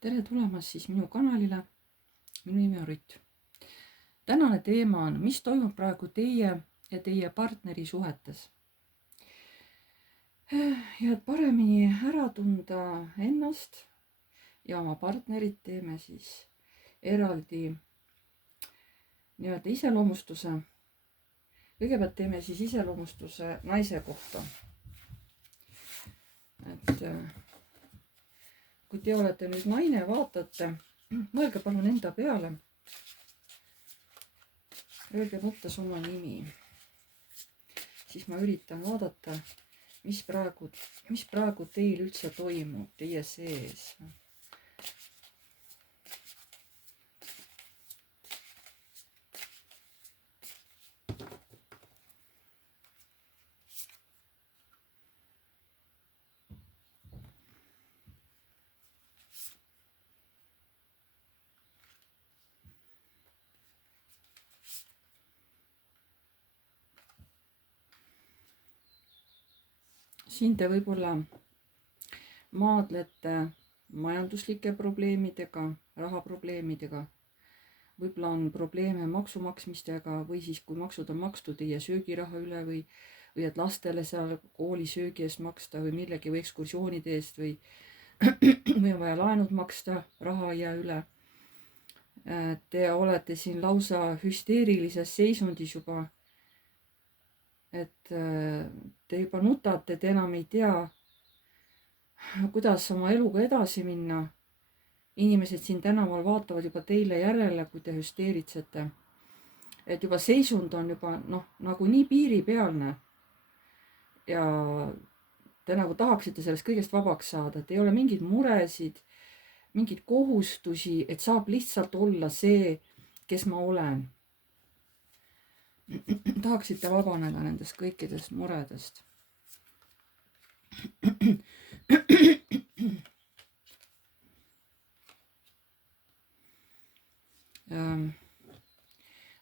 Tere tulemast siis minu kanalile. Minu nimi on Rütt. Tänane teema on, mis toimub praegu teie ja teie partneri suhetes. Ja et paremini ära tunda ennast ja oma partnerit, teeme siis eraldi nii-öelda iseloomustuse. Kõigepealt teeme siis iseloomustuse naise kohta. Et kui te olete nüüd naine, vaatate, mõelge palun enda peale. Öelge mõttes oma nimi. Siis ma üritan vaadata, mis praegu teil üldse toimub teie sees. Siin te võib-olla maadlete majanduslike probleemidega, rahaprobleemidega. Võib-olla on probleeme maksumaksmistega või siis kui maksud on makstud teie söögiraha üle või et lastele seal kooli söögi eest maksta või millegi või ekskursioonide eest või on vaja laenud maksta, raha ei jää üle. Te olete siin lausa hüsteerilises seisundis juba. Et te juba nutate, te enam ei tea, kuidas oma eluga edasi minna. Inimesed siin tänaval vaatavad juba teile järele, kui te hüsteeritsete. Et juba seisund on juba nagu nii piiripealne. Ja te nagu tahaksite sellest kõigest vabaks saada, et ei ole mingeid muresid, mingeid kohustusi, et saab lihtsalt olla see, kes ma olen. Tahaksite vabaneda nendest kõikidest muredest.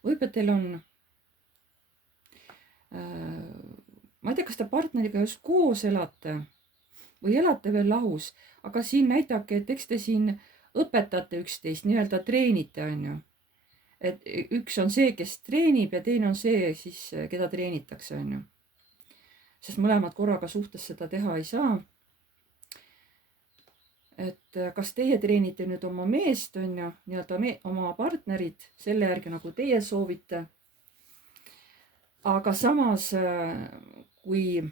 Võib-olla teil on, ma ei tea, kas te partneriga just koos elate või elate veel lahus, aga siin näidake, et eks te siin õpetate üksteist, nii-öelda treenite, on ju. Et üks on see, kes treenib ja teine on see, siis, keda treenitakse, on ju. Sest mõlemad korraga suhtes seda teha ei saa. Et kas teie treenite nüüd oma meest, on ju, nii-öelda oma partnerit selle järgi, nagu teie soovite. Aga samas, kui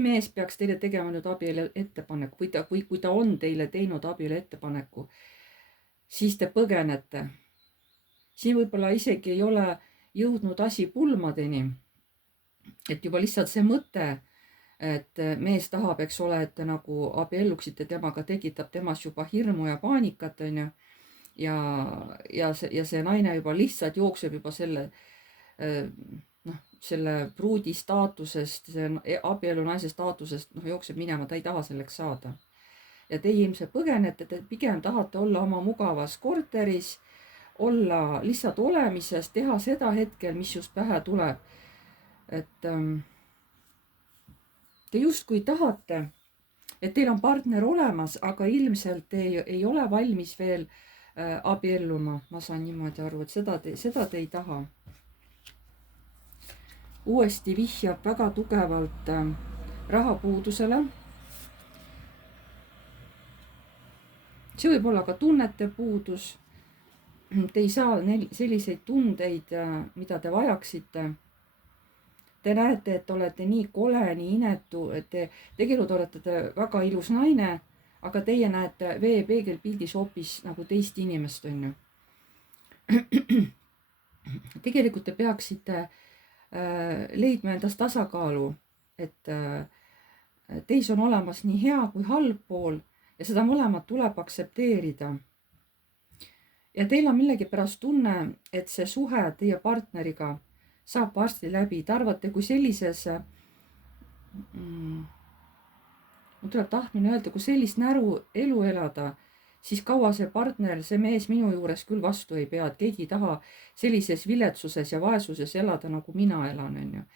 mees peaks teile tegema nüüd abielu ettepaneku või kui ta on teile teinud abielu ettepaneku, siis te põgenete. Siin võib-olla isegi ei ole jõudnud asi pulmadeni. Et juba lihtsalt see mõte, et mees tahab, eks ole, et te nagu abielluksite temaga, tekitab temas juba hirmu ja paanikat, on ju. Ja see naine juba lihtsalt jookseb juba selle pruudi staatusest, abielu naise staatusest, jookseb minema, ta ei taha selleks saada. Ja teie ilmselt põgenete, te pigem tahate olla oma mugavas korteris, olla lihtsalt olemises, teha seda hetkel, mis just pähe tuleb. Et te justkui tahate, et teil on partner olemas, aga ilmselt te ei ole valmis veel abielluma. Ma saan niimoodi aru, et seda te ei taha. Uuesti vihjab väga tugevalt rahapuudusele. See võib olla ka tunnete puudus. Te ei saa selliseid tundeid, mida te vajaksite. Te näete, et olete nii kole, nii inetu, et te tegelikult olete väga ilus naine, aga teie näete veepeegelpildis hoopis nagu teist inimest, on ju. Tegelikult te peaksite leidma endas tasakaalu, et teis on olemas nii hea kui halb pool ja seda mõlemat tuleb aktsepteerida. Ja teil on millegipärast tunne, et see suhe teie partneriga saab varsti läbi. Te arvate, kui sellises, mul tuleb tahtmine öelda, kui sellist näru elu elada, siis kaua see partner, see mees minu juures küll vastu ei pea, et keegi ei taha sellises viletsuses ja vaesuses elada, nagu mina elan, on ju.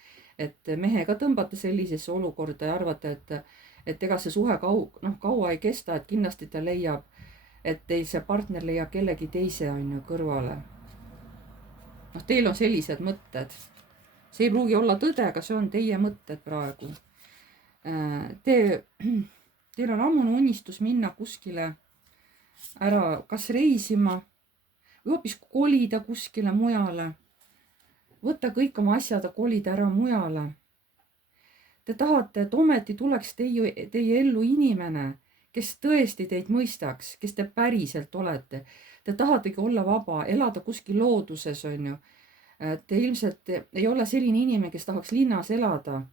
Et mehega tõmbate sellisesse olukorda ja arvate, et ega see suhe kaua ei kesta, et kindlasti ta leiab, et teil see partner leiab kellegi teise on ju kõrvale. Noh, teil on sellised mõtted. See ei pruugi olla tõde, aga see on teie mõtted praegu. Teil on ammune unistus minna kuskile ära, kas reisima või hoopis kolida kuskile mujale. Võtta kõik oma asjad ja kolida ära mujale. Te tahate, et ometi tuleks teie ellu inimene, kes tõesti teid mõistaks, kes te päriselt olete. Te tahategi olla vaba, elada kuskil looduses, on ju. Te ilmselt ei ole selline inimene, kes tahaks linnas elada.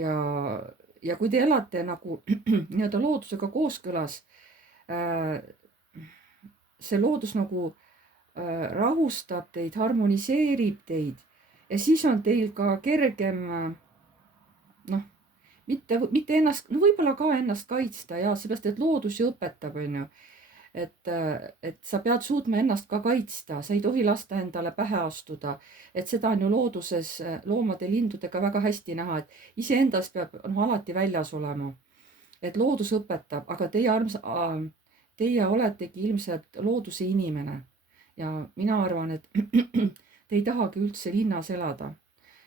Ja kui te elate nagu nii-öelda loodusega kooskõlas, see loodus nagu rahustab teid, harmoniseerib teid ja siis on teil ka kergem mitte ennast, võib-olla ka ennast kaitsta ja seepärast, et loodus ju õpetab, on ju, et sa pead suutma ennast ka kaitsta, sa ei tohi lasta endale pähe astuda, et seda on ju looduses loomade, lindudega väga hästi näha, et iseendast peab alati väljas olema, et loodus õpetab, aga teie oletegi ilmselt looduse inimene ja mina arvan, et te ei tahagi üldse linnas elada.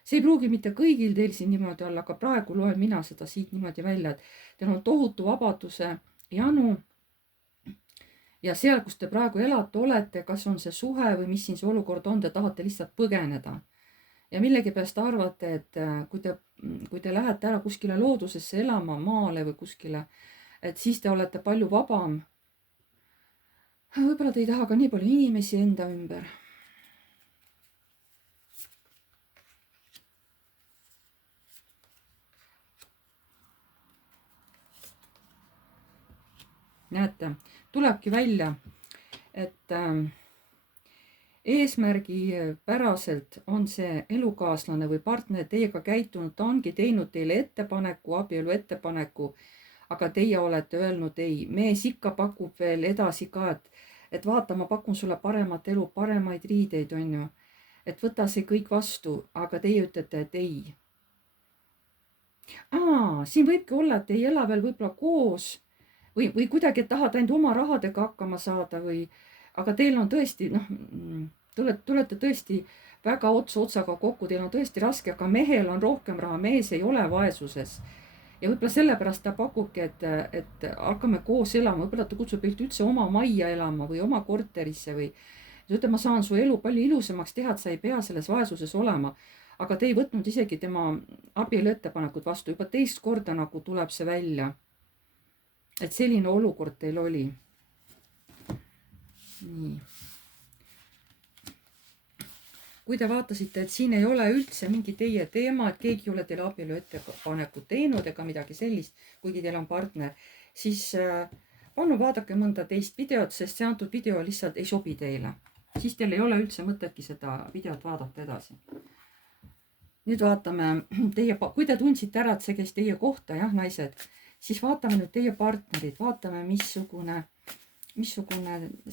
See ei pruugi mitte kõigil teil siin niimoodi olla, aga praegu loen mina seda siit niimoodi välja, et teil on tohutu vabaduse janu ja seal, kus te praegu elate, olete, kas on see suhe või mis siin see olukord on, te tahate lihtsalt põgeneda. Ja millegipärast arvate, et kui te lähete ära kuskile loodusesse elama, maale või kuskile, et siis te olete palju vabam. Võib-olla te ei taha ka nii palju inimesi enda ümber. Näete, tulebki välja, et eesmärgipäraselt on see elukaaslane või partner teiega käitunud, ta ongi teinud teile ettepaneku, abielu ettepaneku, aga teie olete öelnud ei. Mees ikka pakub veel edasi ka, et vaata, ma pakun sulle paremat elu, paremaid riideid, on ju. Et võta see kõik vastu, aga teie ütlete, et ei. Siin võibki olla, et ei ela veel võib-olla koos või kuidagi, et tahad ainult oma rahadega hakkama saada aga teil on tõesti, tulete tõesti väga otsaga kokku, teil on tõesti raske, aga mehel on rohkem raha, mees ei ole vaesuses. Ja võib-olla sellepärast ta pakubki, et hakkame koos elama, võib-olla ta kutsub teilt üldse oma majja elama või oma korterisse või ütleb, ma saan su elu palju ilusamaks teha, et sa ei pea selles vaesuses olema. Aga te ei võtnud isegi tema abielu ettepanekut vastu, juba teist korda nagu tuleb see välja. Et selline olukord teil oli. Nii. Kui te vaatasite, et siin ei ole üldse mingi teie teema, et keegi ei ole teile abielu ettepanekut teinud ega midagi sellist, kuigi teil on partner, siis palun vaadake mõnda teist videot, sest see antud video lihtsalt ei sobi teile. Siis teil ei ole üldse mõtetki seda videot vaadata edasi. Nüüd vaatame kui te tundsite ära, et see käis teie kohta, jah, naised, siis vaatame nüüd teie partnerid, vaatame, missugune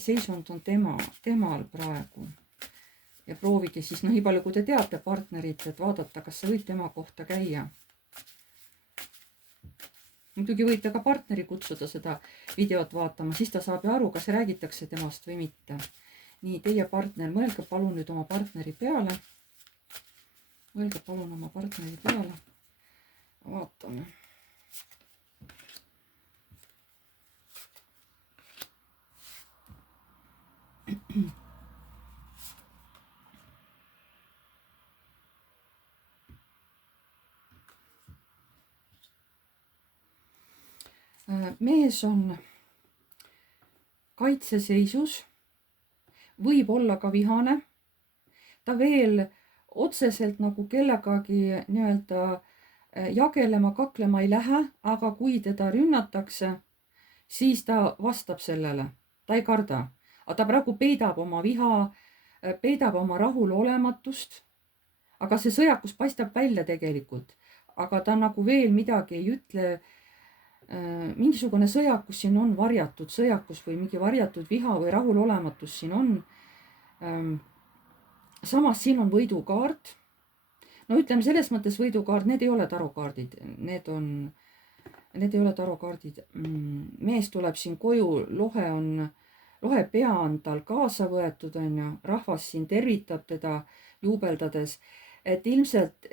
seisund on temal praegu. Ja proovige siis, nii palju kui te teate partnerit, et vaadata, kas sa võid tema kohta käia. Muidugi võite ka partneri kutsuda seda videot vaatama, siis ta saab ju aru, kas räägitakse temast või mitte. Nii, teie partner, mõelge palun nüüd oma partneri peale. Mõelge palun oma partneri peale. Vaatame. Mees on kaitseseisus, võib olla ka vihane, ta veel otseselt nagu kellegagi nii-öelda jagelema, kaklema ei lähe, aga kui teda rünnatakse, siis ta vastab sellele, ta ei karda. Aga ta praegu peidab oma viha, peidab oma rahulolematust, aga see sõjakus paistab välja tegelikult, aga ta nagu veel midagi ei ütle. Mingisugune sõjakus siin on, varjatud sõjakus või mingi varjatud viha või rahulolematus siin on. Samas siin on võidukaart. No ütleme selles mõttes võidukaart, need ei ole tarokaardid, need on need ei ole tarokaardid. Mees tuleb siin koju, lohe pea on tal kaasa võetud, on ju, rahvas siin tervitab teda juubeldades, et ilmselt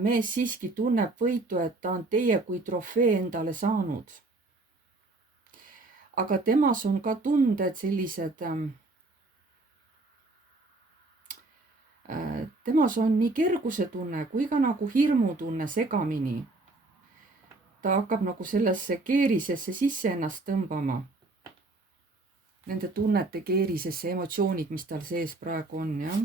mees siiski tunneb võitu, et ta on teie kui trofee endale saanud. aga temas on ka tunded sellised, temas on nii kerguse tunne kui ka nagu hirmutunne segamini. ta hakkab nagu sellesse keerisesse sisse ennast tõmbama. Nende tunnete keerisesse, emotsioonid, mis tal sees praegu on, jah.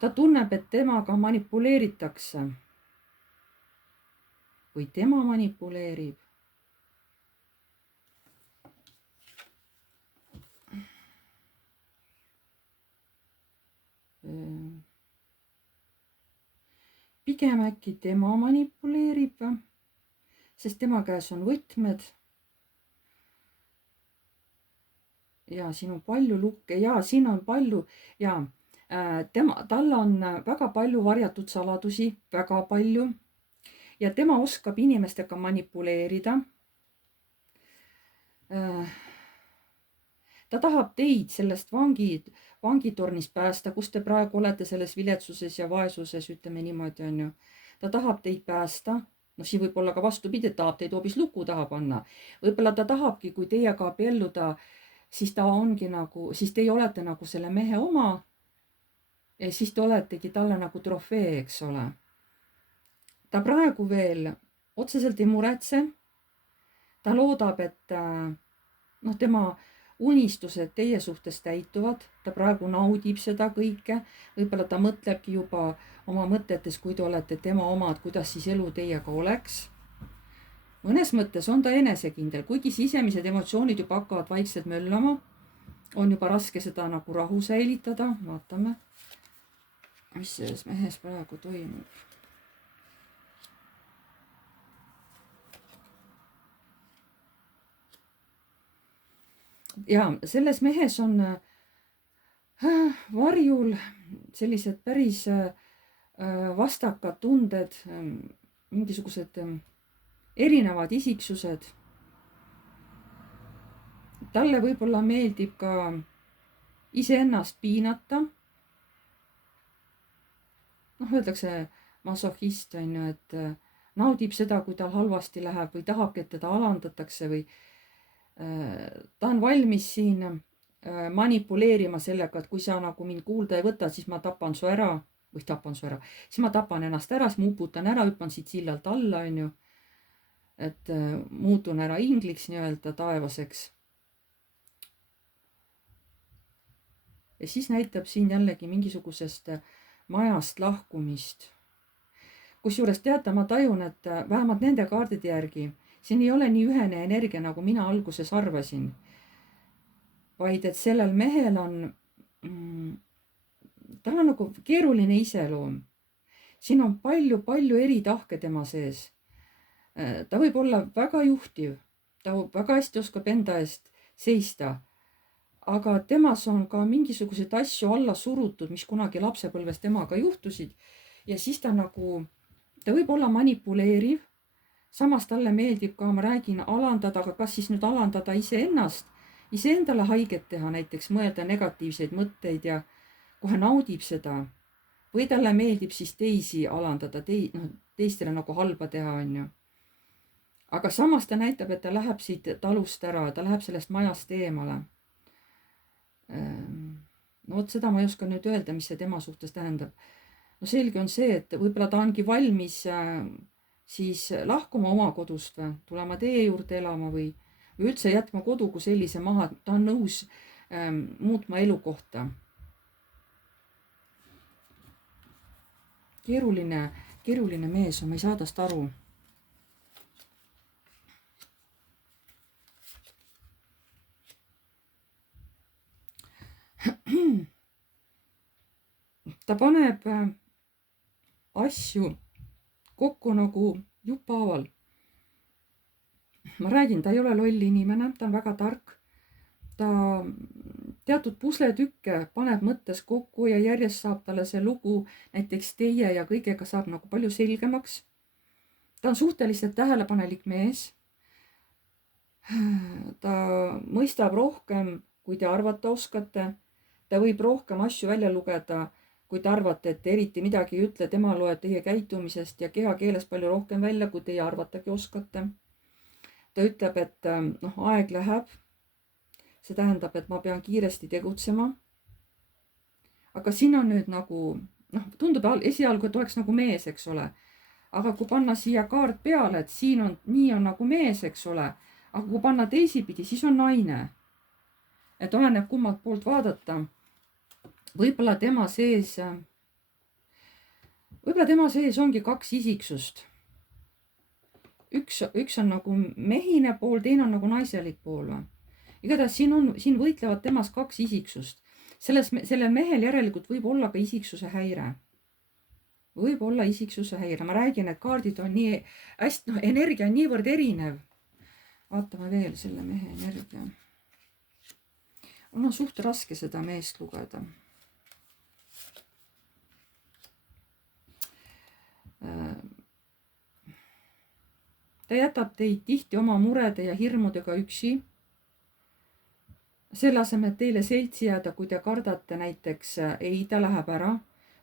ta tunneb, et temaga manipuleeritakse või tema manipuleerib. Pigem äkki tema manipuleerib, sest tema käes on võtmed. ja siin on palju lukke ja siin on palju ja tal on väga palju varjatud saladusi, väga palju. Ja tema oskab inimestega manipuleerida. Ta tahab teid sellest vangitornist päästa, kus te praegu olete selles viletsuses ja vaesuses, ütleme niimoodi, on ju. Ta tahab teid päästa. No siin võib olla ka vastupidi, tahab teid hoopis luku taha panna. Võib-olla ta tahabki, kui teiega abielluda, siis ta ongi nagu, siis teie olete nagu selle mehe oma. Ja siis te oletegi talle nagu trofee, eks ole. Ta praegu veel otseselt ei muretse. Ta loodab, et tema unistused teie suhtes täituvad. Ta praegu naudib seda kõike. Võib-olla ta mõtlebki juba oma mõtetes, kui te olete tema omad, kuidas siis elu teiega oleks. Mõnes mõttes on ta enesekindel, kuigi sisemised emotsioonid juba hakkavad vaikselt möllama. On juba raske seda nagu rahu säilitada. Vaatame, mis selles mehes praegu toimub. Ja selles mehes on varjul sellised päris vastakad tunded, mingisugused erinevad isiksused. Talle võib-olla meeldib ka iseennast piinata. Öeldakse masohhist, on ju, et naudib seda, kui tal halvasti läheb või tahabki, et teda alandatakse või ta on valmis siin manipuleerima sellega, et kui sa nagu mind kuulda ei võta, siis ma tapan su ära, siis ma tapan ennast ära, siis ma uputan ära, hüppan siit sillalt alla, on ju. Et muutun ära ingliks nii-öelda taevaseks. Ja siis näitab siin jällegi mingisugusest majast lahkumist. Kusjuures teate, ma tajun, et vähemalt nende kaardide järgi siin ei ole nii ühene energia, nagu mina alguses arvasin. Vaid et sellel mehel on, tal on nagu keeruline iseloom. Siin on palju eri tahke tema sees. Ta võib olla väga juhtiv. Ta väga hästi oskab enda eest seista. Aga temas on ka mingisuguseid asju alla surutud, mis kunagi lapsepõlves temaga juhtusid. Ja siis ta võib olla manipuleeriv. Samas talle meeldib ka, ma räägin, alandada, aga kas siis nüüd alandada iseennast, iseendale haiget teha, näiteks mõelda negatiivseid mõtteid ja kohe naudib seda. Või talle meeldib siis teisi alandada, teistele nagu halba teha, on ju. Aga samas ta näitab, et ta läheb siit talust ära, ta läheb sellest majast eemale. Vot seda ma ei oska nüüd öelda, mis see tema suhtes tähendab. Selge on see, et võib-olla ta ongi valmis siis lahkuma oma kodust või tulema teie juurde elama või üldse jätma kodu kui sellise maha, ta on nõus muutma elukohta. Keeruline mees on, ma ei saa tast aru. Ta paneb asju kokku nagu jupphaaval. Ma räägin, ta ei ole loll inimene, ta on väga tark. Ta teatud pusletükke paneb mõttes kokku ja järjest saab talle see lugu näiteks teie ja kõigega saab nagu palju selgemaks. Ta on suhteliselt tähelepanelik mees. Ta mõistab rohkem, kui te arvata oskate. Ta võib rohkem asju välja lugeda, kui te arvate, et te eriti midagi ei ütle. Tema loeb teie käitumisest ja kehakeelest palju rohkem välja, kui teie arvatagi oskate. Ta ütleb, et aeg läheb. See tähendab, et ma pean kiiresti tegutsema. Aga siin on nüüd nagu, tundub esialgu, et oleks nagu mees, eks ole. Aga kui panna siia kaart peale, et siin on, nii on nagu mees, eks ole. Aga kui panna teisipidi, siis on naine. Et oleneb kummalt poolt vaadata. Võib-olla tema sees ongi kaks isiksust. Üks on nagu mehine pool, teine on nagu naiselik pool. Igatahes siin võitlevad temas kaks isiksust. Sellel mehel järelikult võib olla ka isiksuse häire. Võib olla isiksuse häire. Ma räägin, et kaardid on nii hästi, energia on niivõrd erinev. Vaatame veel selle mehe energia. On suht raske seda meest lugeda. Ta jätab teid tihti oma murede ja hirmudega üksi. Selle asemel teile seltsi jääda, kui te kardate näiteks ei, ta läheb ära.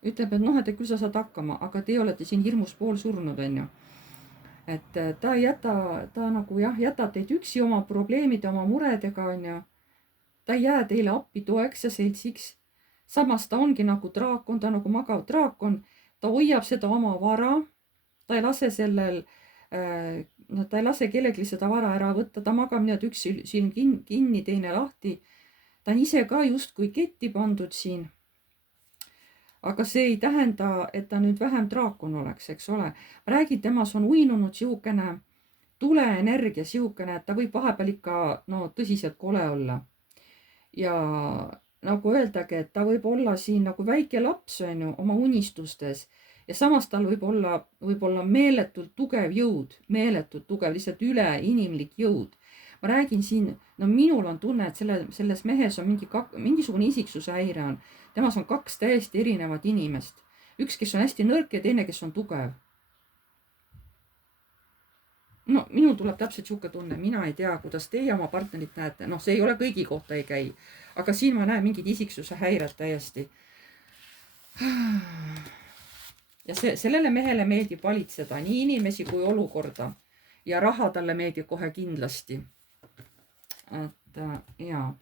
Ütleb, et küll sa saad hakkama, aga te olete siin hirmus pool surnud, on ju. Et ta jätab teid üksi oma probleemide, oma muredega, on ju. Ta ei jää teile appi toeks ja seltsiks. Samas ta ongi nagu draakon, ta nagu magav draakon. Ta hoiab seda oma vara. Ta ei lase ta ei lase kellelgi seda vara ära võtta. Ta magab nii, et üks silm kinni, teine lahti. Ta on ise ka justkui ketti pandud siin. Aga see ei tähenda, et ta nüüd vähem draakon oleks, eks ole. Ma räägin, temas on uinunud sihukene tuleenergia, sihukene, et ta võib vahepeal ikka tõsiselt kole olla. Ja nagu öeldagi, et ta võib olla siin nagu väike laps, on ju, oma unistustes. Ja samas tal võib olla meeletult tugev jõud, meeletult tugev, lihtsalt üleinimlik jõud. Ma räägin siin, minul on tunne, et selles mehes on mingisugune isiksuse häire on. Temas on kaks täiesti erinevat inimest. Üks, kes on hästi nõrk ja teine, kes on tugev. Minul tuleb täpselt sihuke tunne, mina ei tea, kuidas teie oma partnerit näete. See ei ole kõigi kohta ei käi. Aga siin ma näen mingid isiksuse häired täiesti. Ja sellele mehele meeldib valitseda nii inimesi kui olukorda. Ja raha talle meeldib kohe kindlasti. Et jaa.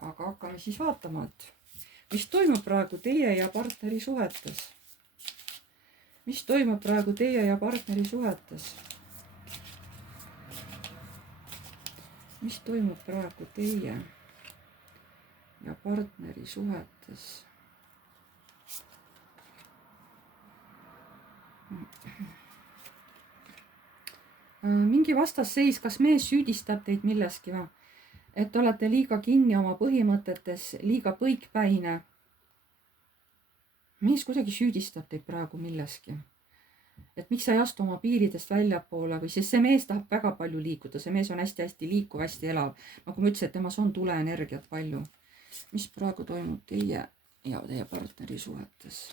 Aga hakkame siis vaatama, et mis toimub praegu teie ja partneri suhetes? Mis toimub praegu teie ja partneri suhetes? Mis toimub praegu teie ja partneri suhetes? Mingi vastasseis, kas mees süüdistab teid milleski või? Et olete liiga kinni oma põhimõtetes, liiga põikpäine. Mees kuidagi süüdistab teid praegu milleski. Et miks sa ei astu oma piiridest väljapoole või siis see mees tahab väga palju liikuda. See mees on hästi liikuv, hästi elav. Nagu ma ütlesin, et temas on tuleenergiat palju. Mis praegu toimub teie ja teie partneri suhetes?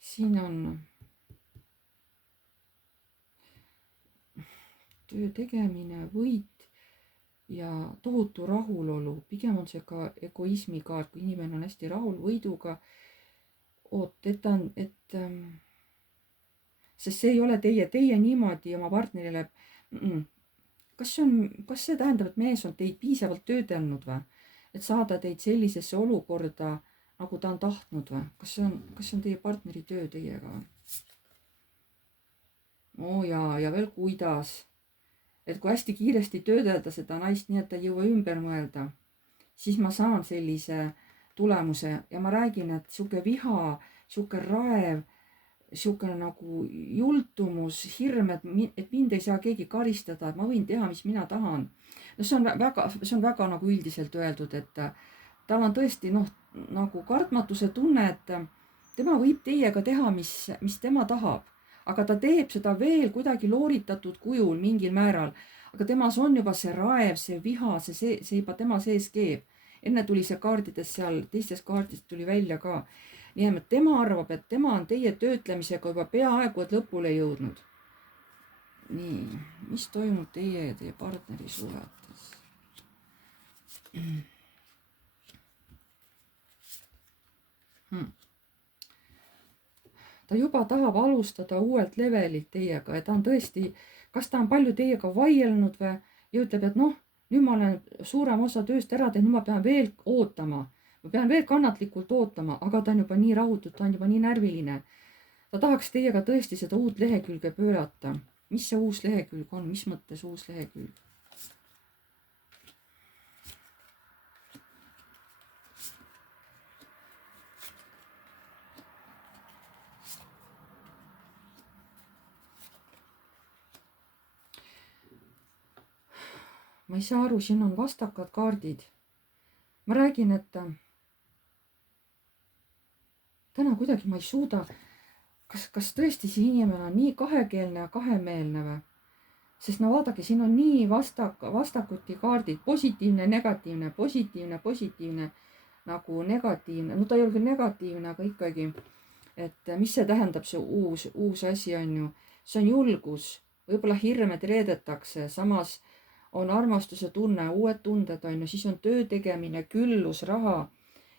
Siin on töö tegemine, võit ja tohutu rahulolu. Pigem on see ka egoismi kaart, kui inimene on hästi rahul võiduga. Sest see ei ole teie niimoodi oma partnerile. Kas see tähendab, et mees on teid piisavalt töödelnud või? Et saada teid sellisesse olukorda, nagu ta on tahtnud või? Kas see on teie partneri töö teiega või? Ja veel kuidas. Et kui hästi kiiresti töödelda seda naist nii, et ta ei jõua ümber mõelda, siis ma saan sellise tulemuse ja ma räägin, et sihuke viha, sihuke raev, sihuke nagu jultumus, hirm, et mind ei saa keegi karistada, et ma võin teha, mis mina tahan. See on väga nagu üldiselt öeldud, et tal on tõesti nagu kartmatuse tunne, et tema võib teiega teha, mis tema tahab, aga ta teeb seda veel kuidagi looritatud kujul mingil määral. aga temas on juba see raev, see viha, see juba tema sees keeb. enne tuli see kaardides seal, teistest kaardist tuli välja ka. nii et tema arvab, et tema on teie töötlemisega juba peaaegu et lõpule jõudnud. nii, mis toimub teie ja teie partneri suhetes? Ta juba tahab alustada uuelt levelilt teiega ja ta on tõesti, kas ta on palju teiega vaielnud või ja ütleb, et nüüd ma olen suurem osa tööst ära teinud, nüüd ma pean veel ootama. Ma pean veel kannatlikult ootama, aga ta on juba nii rahutud, ta on juba nii närviline. Ta tahaks teiega tõesti seda uut lehekülge pöörata. Mis see uus lehekülg on? Mis mõttes uus lehekülg? Ma ei saa aru, siin on vastakad kaardid. Ma räägin, et täna kuidagi ma ei suuda. Kas tõesti see inimene on nii kahekeelne ja kahemeelne või? Sest vaadake, siin on nii vastakuti kaardid. Positiivne, negatiivne, positiivne, positiivne, nagu negatiivne. No ta ei ole küll negatiivne, aga ikkagi. Et mis see tähendab, see uus asi on ju? See on julgus. Võib-olla hirmed reedetakse, samas on armastuse tunne, uued tunded on ju, siis on töö tegemine, küllus, raha.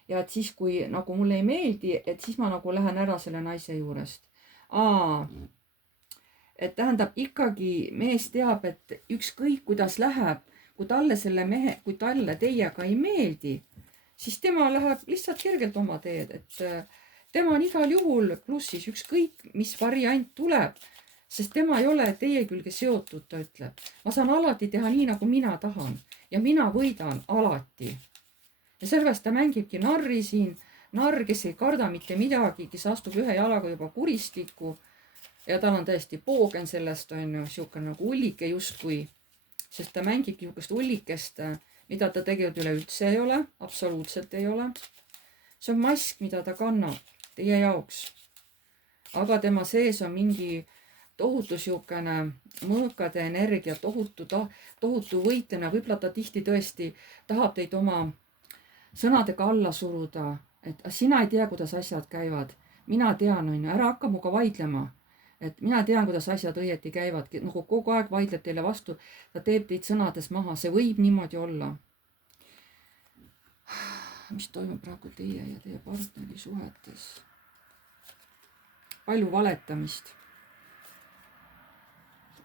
Ja et siis, kui nagu mulle ei meeldi, et siis ma nagu lähen ära selle naise juurest. Et tähendab ikkagi mees teab, et ükskõik kuidas läheb, kui talle teiega ei meeldi, siis tema läheb lihtsalt kergelt oma teed, et tema on igal juhul plussis, ükskõik mis variant tuleb. Sest tema ei ole teie külge seotud, ta ütleb. Ma saan alati teha nii, nagu mina tahan. Ja mina võidan alati. Ja sellepärast ta mängibki narri siin. Narr, kes ei karda mitte midagi, kes astub ühe jalaga juba kuristikku. Ja tal on täiesti poogen sellest, on ju, siuke nagu ullike justkui. Sest ta mängibki niisugust ullikest, mida ta tegelikult üleüldse ei ole. Absoluutselt ei ole. See on mask, mida ta kannab teie jaoks. Aga tema sees on mingi tohutu siukene mõõkade energia, tohutu võitlemine. Võib-olla ta tihti tõesti tahab teid oma sõnadega alla suruda, et sina ei tea, kuidas asjad käivad. Mina tean, on ju, ära hakka muga vaidlema. Et mina tean, kuidas asjad õieti käivad. Nagu kogu aeg vaidleb teile vastu. Ta teeb teid sõnades maha. See võib niimoodi olla. Mis toimub praegu teie ja teie partneri suhetes? Palju valetamist.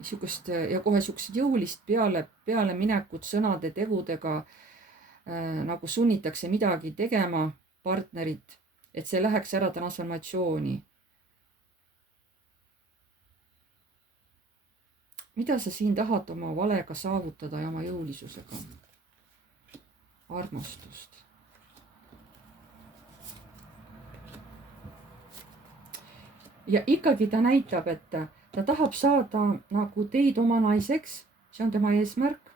Ja kohe siuksed jõulist peale minekut sõnade tegudega nagu sunnitakse midagi tegema partnerit, et see läheks ära transformatsiooni. Mida sa siin tahad oma valega saavutada ja oma jõulisusega? Armastust. Ja ikkagi ta näitab, et ta tahab saada nagu teid oma naiseks, see on tema eesmärk.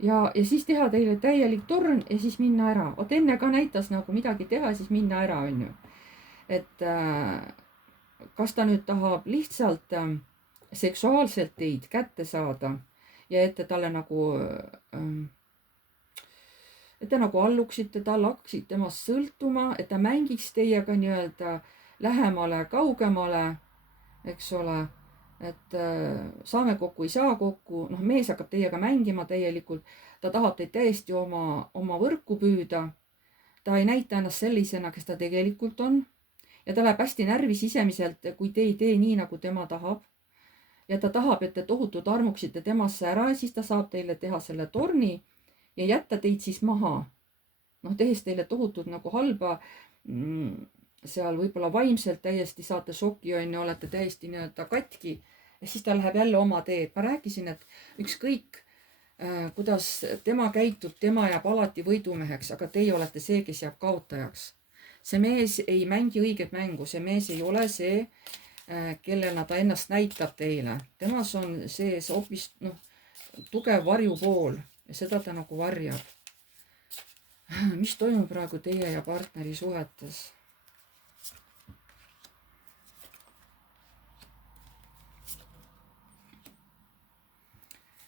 Ja siis teha teile täielik torn ja siis minna ära. Oot enne ka näitas nagu midagi teha, siis minna ära on ju. Et kas ta nüüd tahab lihtsalt seksuaalselt teid kätte saada ja et te talle nagu, et te nagu alluksite, talle hakkasid temast sõltuma, et ta mängiks teiega nii-öelda lähemale, kaugemale, eks ole, et saame kokku, ei saa kokku, mees hakkab teiega mängima täielikult, ta tahab teid täiesti oma võrku püüda, ta ei näita ennast sellisena, kes ta tegelikult on ja ta läheb hästi närvi sisemiselt, kui te ei tee nii, nagu tema tahab ja ta tahab, et te tohutult armuksite temasse ära ja siis ta saab teile teha selle torni ja jätta teid siis maha, tehes teile tohutult nagu halba, seal võib-olla vaimselt täiesti saate šoki, on ju, olete täiesti nii-öelda katki ja siis ta läheb jälle oma teed. Ma rääkisin, et ükskõik kuidas tema käitub, tema jääb alati võidumeheks, aga teie olete see, kes jääb kaotajaks. See mees ei mängi õiget mängu, see mees ei ole see, kellena ta ennast näitab teile. Temas on sees hoopis tugev varjupool ja seda ta nagu varjab. mis toimub praegu teie ja partneri suhetes?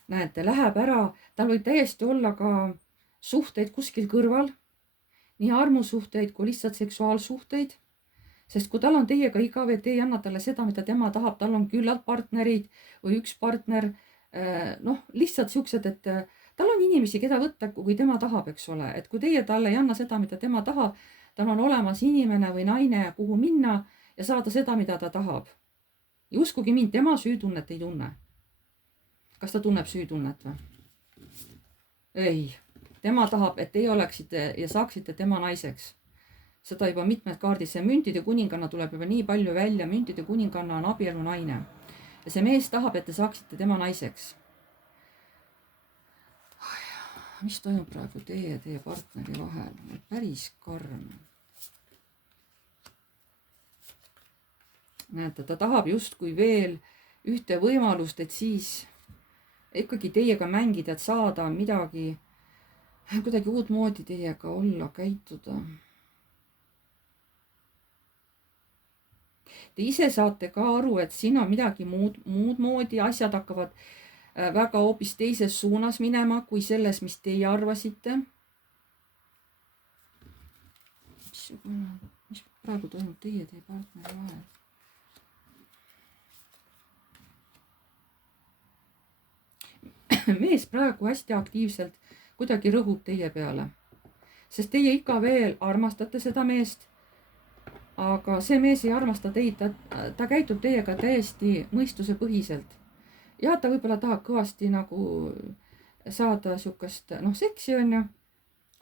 Näete, läheb ära, tal võib täiesti olla ka suhteid kuskil kõrval, nii armusuhteid kui lihtsalt seksuaalsuhteid, sest kui tal on teiega igav ja te ei anna talle seda, mida tema tahab, tal on küllalt partnerid või üks partner, noh, lihtsalt siuksed, et tal on inimesi, keda võtta, kui tema tahab, eks ole, et kui teie talle ei anna seda, mida tema tahab, tal on olemas inimene või naine, kuhu minna ja saada seda, mida ta tahab. Ja uskuge mind, tema süütunnet ei tunne. Kas ta tunneb süütunnet või? Ei. Tema tahab, et teie oleksite ja saaksite tema naiseks. Seda juba mitmed kaardid. See müntide kuninganna tuleb juba nii palju välja. Müntide kuninganna on abielu naine. Ja see mees tahab, et te saaksite tema naiseks. Mis toimub praegu teie ja teie partneri vahel? Päris karm. Näete, ta tahab justkui veel ühte võimalust, et siis ikkagi teiega mängida, et saada midagi, kuidagi uut moodi teiega olla, käituda. Te ise saate ka aru, et siin on midagi muud moodi, asjad hakkavad väga hoopis teises suunas minema, kui selles, mis teie arvasite. Mis praegu toimub teie partneri vahel? Mees praegu hästi aktiivselt kuidagi rõhub teie peale, sest teie ikka veel armastate seda meest, aga see mees ei armasta teid, ta käitub teiega täiesti mõistusepõhiselt. Ja ta võib-olla tahab kõvasti nagu saada siukest, seksi on ju,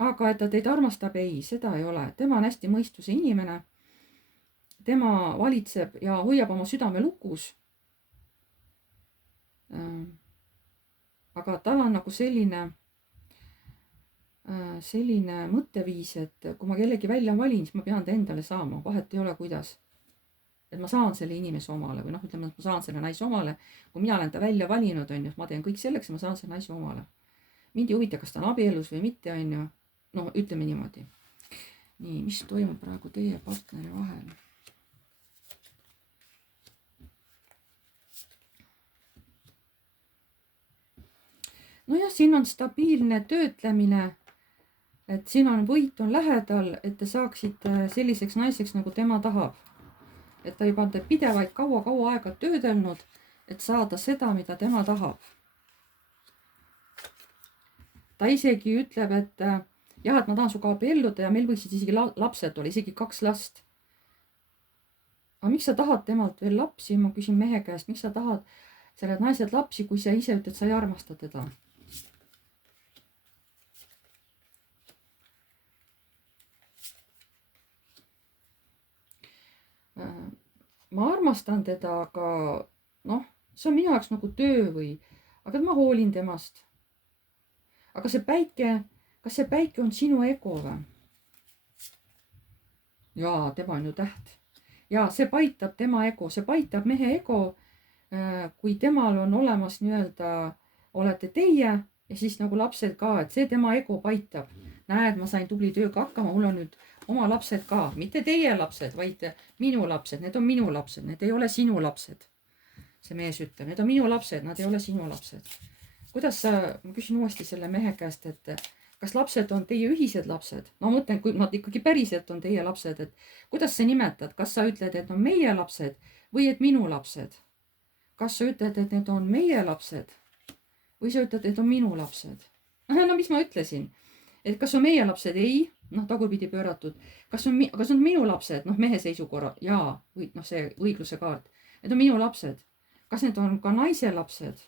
aga et ta teid armastab, ei, seda ei ole. Tema on hästi mõistuse inimene. Tema valitseb ja hoiab oma südame lukus. Aga tal on nagu selline mõtteviis, et kui ma kellegi välja valin, siis ma pean ta endale saama, vahet ei ole kuidas. Et ma saan selle inimese omale või ütleme, et ma saan selle naise omale, kui mina olen ta välja valinud, on ju, ma teen kõik selleks, et ma saan selle naise omale. Mind ei huvita, kas ta on abielus või mitte, on ju, ütleme niimoodi. Nii, mis toimub praegu teie partneri vahel? Nojah, siin on stabiilne töötlemine, et siin on võit on lähedal, et te saaksite selliseks naiseks, nagu tema tahab. Et ta juba on pidevaid kaua aega töödelnud, et saada seda, mida tema tahab. Ta isegi ütleb, et jah, et ma tahan suga abielluda ja meil võiksid isegi lapsed olla, isegi 2 last. Aga miks sa tahad temalt veel lapsi? Ma küsin mehe käest, miks sa tahad sellelt naiselt lapsi, kui sa ise ütled, sa ei armasta teda? Ma armastan teda, aga see on minu jaoks nagu töö aga ma hoolin temast. Aga see päike, kas see päike on sinu ego või? Jaa, tema on ju täht. Ja see paitab tema ego, see paitab mehe ego, kui temal on olemas olete teie ja siis nagu lapsed ka, et see tema ego paitab. Näed, ma sain tubli tööga hakkama, mul on nüüd oma lapsed ka, mitte teie lapsed, vaid minu lapsed, need on minu lapsed, need ei ole sinu lapsed. See mees ütleb, need on minu lapsed, nad ei ole sinu lapsed. Kuidas ma küsin uuesti selle mehe käest, et kas lapsed on teie ühised lapsed? Ma mõtlen, kui nad ikkagi päriselt on teie lapsed, et kuidas sa nimetad, kas sa ütled, et on meie lapsed või et minu lapsed? Kas sa ütled, et need on meie lapsed või sa ütled, et on minu lapsed? Mis ma ütlesin? Et kas on meie lapsed? Ei, tagurpidi pööratud. Kas on minu lapsed? Mehe seisukorra, jaa, või see õigluse kaart. Need on minu lapsed. Kas need on ka naise lapsed?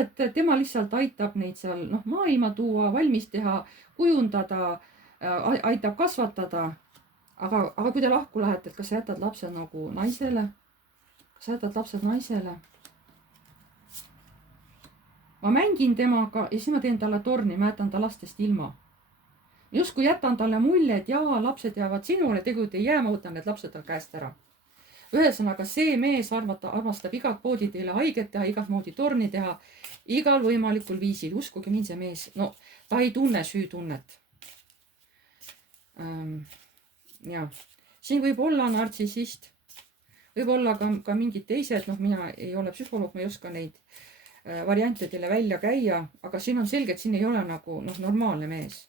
Et tema lihtsalt aitab neid seal maailma tuua, valmis teha, kujundada, aitab kasvatada. Aga kui te lahku lähete, et kas sa jätad lapsed nagu naisele? Kas sa jätad lapsed naisele? Ma mängin temaga ja siis ma teen talle torni, ma jätan ta lastest ilma. Justkui jätan talle mulje, et jaa, lapsed jäävad sinule, tegelikult ei jää, ma võtan need lapsed tal käest ära. Ühesõnaga, see mees armastab igat poodi teile haiget teha, igat moodi torni teha, igal võimalikul viisil. Uskuge mind, see mees, ta ei tunne süütunnet. Ja siin võib olla nartsissist, võib olla ka mingid teised, noh, mina ei ole psühholoog, ma ei oska neid variante teile välja käia, aga siin on selge, et siin ei ole nagu normaalne mees.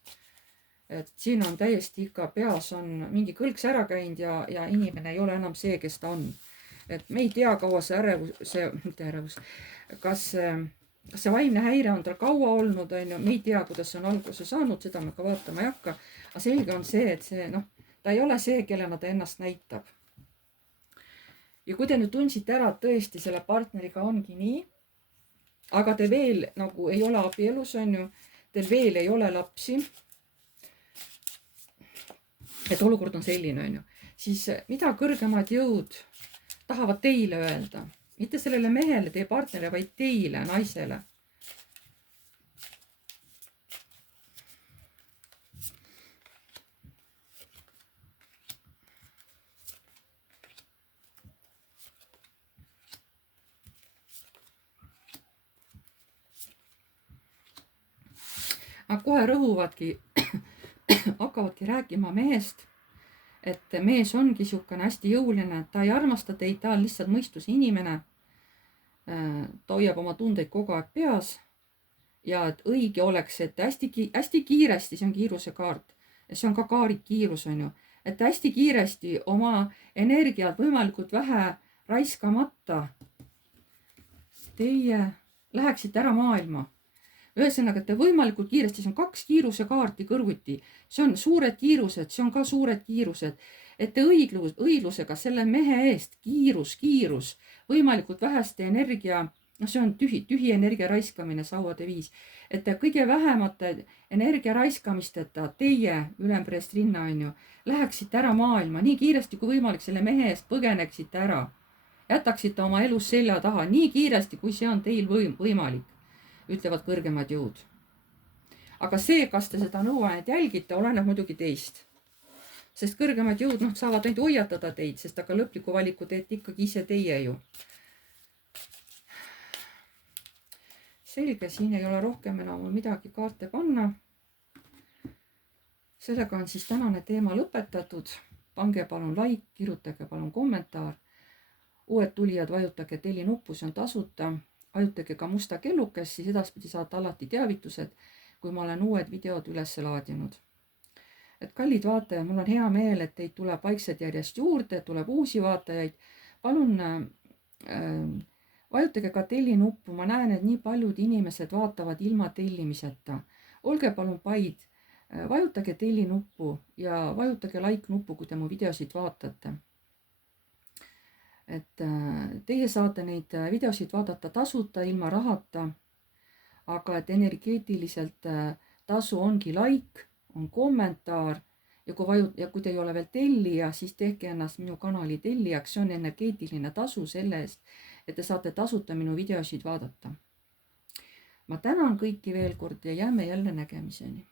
Et siin on täiesti ikka peas on mingi kõlks ära käinud ja inimene ei ole enam see, kes ta on. Et me ei tea, kaua see ärevus, kas see vaimne häire on tal kaua olnud, me ei tea, kuidas see on alguse saanud, seda me ka vaatama ei hakka. Aga selge on see, et see, ta ei ole see, kellena ta ennast näitab. Ja kui te nüüd tundsite ära, et tõesti selle partneriga ongi nii, aga te veel nagu ei ole abielus, teil veel ei ole lapsi, et olukord on selline, siis mida kõrgemad jõud tahavad teile öelda, mitte sellele mehele, teie partnerile, vaid teile, naisele. Nad kohe rõhuvadki, hakkavadki rääkima mehest, et mees ongi niisugune hästi jõuline, ta ei armasta teid, ta on lihtsalt mõistuse inimene. Ta hoiab oma tundeid kogu aeg peas ja et õige oleks, et hästi kiiresti, see on kiiruse kaart ja see on ka kiirus, et hästi kiiresti oma energiat võimalikult vähe raiskamata teie läheksite ära maailma. Ühesõnaga, et te võimalikult kiiresti, see on 2 kiiruse kaarti kõrvuti, see on suured kiirused, see on ka suured kiirused, et te õiglusega selle mehe eest, kiirus, võimalikult väheste energia, see on tühi energia raiskamine, sauade viis, et te kõige vähemate energia raiskamisteta teie ülempreest rinna, läheksite ära maailma, nii kiiresti kui võimalik selle mehe eest põgeneksite ära, jätaksite oma elus selja taha, nii kiiresti, kui see on teil võimalik. Ütlevad kõrgemad jõud. Aga see, kas te seda nõuannet jälgite, oleneb muidugi teist. Sest kõrgemad jõud saavad ainult hoiatada teid, sest aga lõpliku valiku teete ikkagi ise teie ju. Selge, siin ei ole rohkem enam mul midagi kaarte panna. Sellega on siis tänane teema lõpetatud. Pange palun like, kirjutage palun kommentaar. Uued tulijad, vajutage telli nuppu, see on tasuta. Vajutage ka musta kellukest, siis edaspidi saate alati teavitused, kui ma olen uued videod üles laadinud. Et kallid vaatajad, mul on hea meel, et teid tuleb vaikselt järjest juurde, tuleb uusi vaatajaid. Palun vajutage ka telli nuppu, ma näen, et nii paljud inimesed vaatavad ilma tellimiseta. Olge palun paid, vajutage telli nuppu ja vajutage like nuppu, kui te mu videosid vaatate. Et teie saate neid videosid vaadata tasuta, ilma rahata, aga et energeetiliselt tasu ongi like, on kommentaar ja kui te ei ole veel tellija, siis tehke ennast minu kanali tellijaks, see on energeetiline tasu selle eest, et te saate tasuta minu videosid vaadata. Ma tänan kõiki veel kord ja jääme jälle nägemiseni.